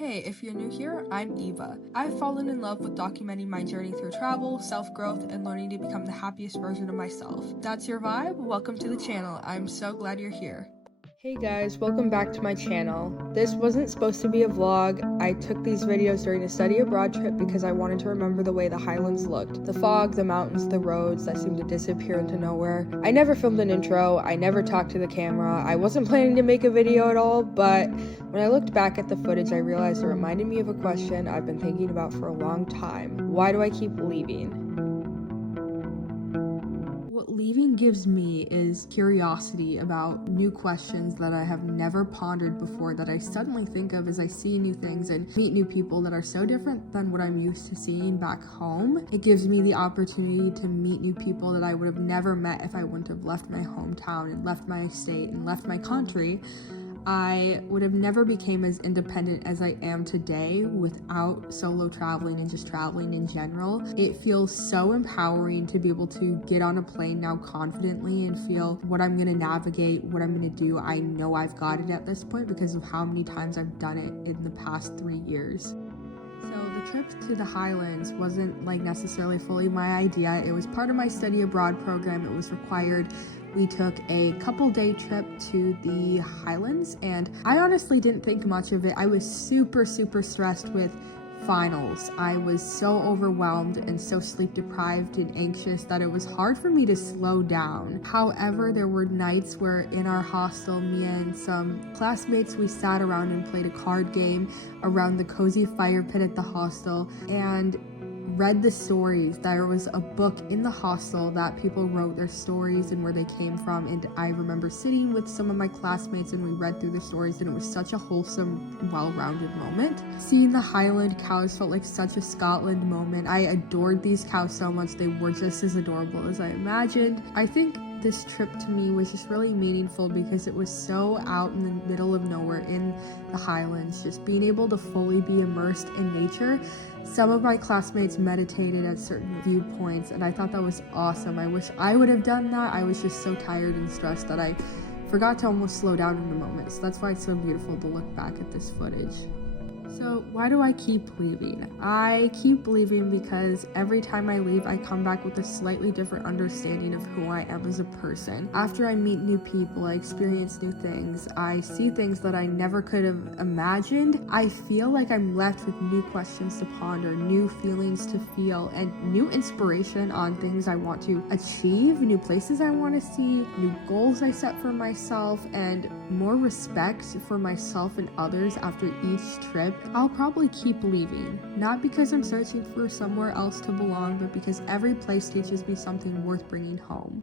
Hey, if you're new here, I'm Eva. I've fallen in love with documenting my journey through travel, self-growth, and learning to become the happiest version of myself. That's your vibe? Welcome to the channel. I'm so glad you're here. Hey guys, welcome back to my channel. This wasn't supposed to be a vlog. I took these videos during a study abroad trip because I wanted to remember the way the Highlands looked. The fog, the mountains, the roads that seemed to disappear into nowhere. I never filmed an intro, I never talked to the camera, I wasn't planning to make a video at all, but when I looked back at the footage, I realized it reminded me of a question I've been thinking about for a long time. Why do I keep leaving? What leaving gives me is curiosity about new questions that I have never pondered before, that I suddenly think of as I see new things and meet new people that are so different than what I'm used to seeing back home. It gives me the opportunity to meet new people that I would have never met if I wouldn't have left my hometown and left my state and left my country. I would have never became as independent as I am today without solo traveling and just traveling in general. It feels so empowering to be able to get on a plane now confidently and feel what I'm gonna navigate, what I'm gonna do. I know I've got it at this point because of how many times I've done it in the past 3 years. So the trip to the Highlands wasn't necessarily fully my idea. It was part of my study abroad program. It was required. We took a couple-day trip to the Highlands, and I honestly didn't think much of it. I was super stressed with finals. I was so overwhelmed and so sleep deprived and anxious that it was hard for me to slow down. However, there were nights where in our hostel, me and some classmates, we sat around and played a card game around the cozy fire pit at the hostel and read the stories. There was a book in the hostel that people wrote their stories and where they came from, and I remember sitting with some of my classmates and we read through the stories, and it was such a wholesome, well-rounded moment. Seeing the Highland cows felt like such a Scotland moment. I adored these cows so much. They were just as adorable as I imagined. I think this trip to me was just really meaningful because it was so out in the middle of nowhere in the Highlands, just being able to fully be immersed in nature. Some of my classmates meditated at certain viewpoints, and I thought that was awesome. I wish I would have done that. I was just so tired and stressed that I forgot to almost slow down in the moment. So that's why it's so beautiful to look back at this footage. So why do I keep leaving? I keep leaving because every time I leave, I come back with a slightly different understanding of who I am as a person. After I meet new people, I experience new things, I see things that I never could have imagined. I feel like I'm left with new questions to ponder, new feelings to feel, and new inspiration on things I want to achieve, new places I want to see, new goals I set for myself, and more respect for myself and others after each trip. I'll probably keep leaving, not because I'm searching for somewhere else to belong, but because every place teaches me something worth bringing home.